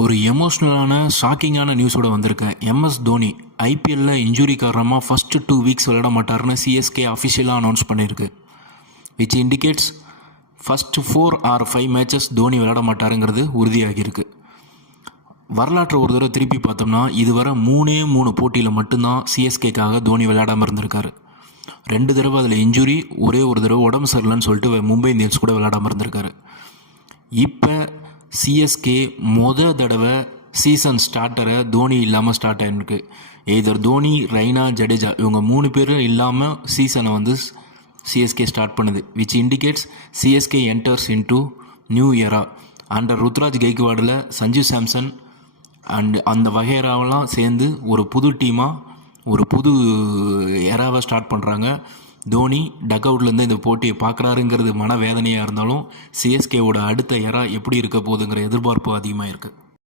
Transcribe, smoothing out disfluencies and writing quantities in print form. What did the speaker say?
ஒரு எமோஷ்னலான ஷாக்கிங்கான நியூஸோட வந்திருக்கேன். MS Dhoni ஐபிஎல்லில் injury காரணமாக ஃபஸ்ட்டு 2 வீக்ஸ் விளையாட மாட்டார்னு சிஎஸ்கே அஃபிஷியலாக அனௌன்ஸ் பண்ணியிருக்கு. Which indicates first 4 or 5 matches Dhoni விளையாட மாட்டாருங்கிறது உறுதியாகியிருக்கு. வரலாற்றை ஒரு தடவை திருப்பி பார்த்தோம்னா இதுவரை 3 போட்டியில் மட்டும்தான் சிஎஸ்கேக்காக தோனி விளையாடாமல் இருந்திருக்காரு. 2 தடவை அதில் இன்ஜுரி, ஒரே ஒரு தடவை உடம்பு சரியில்லைன்னு சொல்லிட்டு மும்பை இந்தியன்ஸ் கூட விளையாடாமல் இருந்திருக்காரு. இப்போ சிஎஸ்கே தடவை சீசன் ஸ்டார்டரை தோனி இல்லாமல் ஸ்டார்ட் ஆகிருக்கு. எய்தர் தோனி, ரெய்னா, ஜடேஜா இவங்க 3 பேரும் இல்லாமல் சீசனை சிஎஸ்கே ஸ்டார்ட் பண்ணுது. Which indicates CSK enters into new era. Under Ruturaj கெய்க்வாடில் சஞ்சு சாம்சன் அண்ட் அந்த வகைராவெல்லாம் சேர்ந்து ஒரு புது டீமாக ஒரு புது எராவை ஸ்டார்ட் பண்ணுறாங்க. தோனி டக் அவுட்லேருந்து இந்த போட்டியை பார்க்குறாருங்கிறது மன வேதனையாக இருந்தாலும் சிஎஸ்கேவோட அடுத்த எரா எப்படி இருக்க போகுதுங்கிற எதிர்பார்ப்பு அதிகமாக இருக்குது.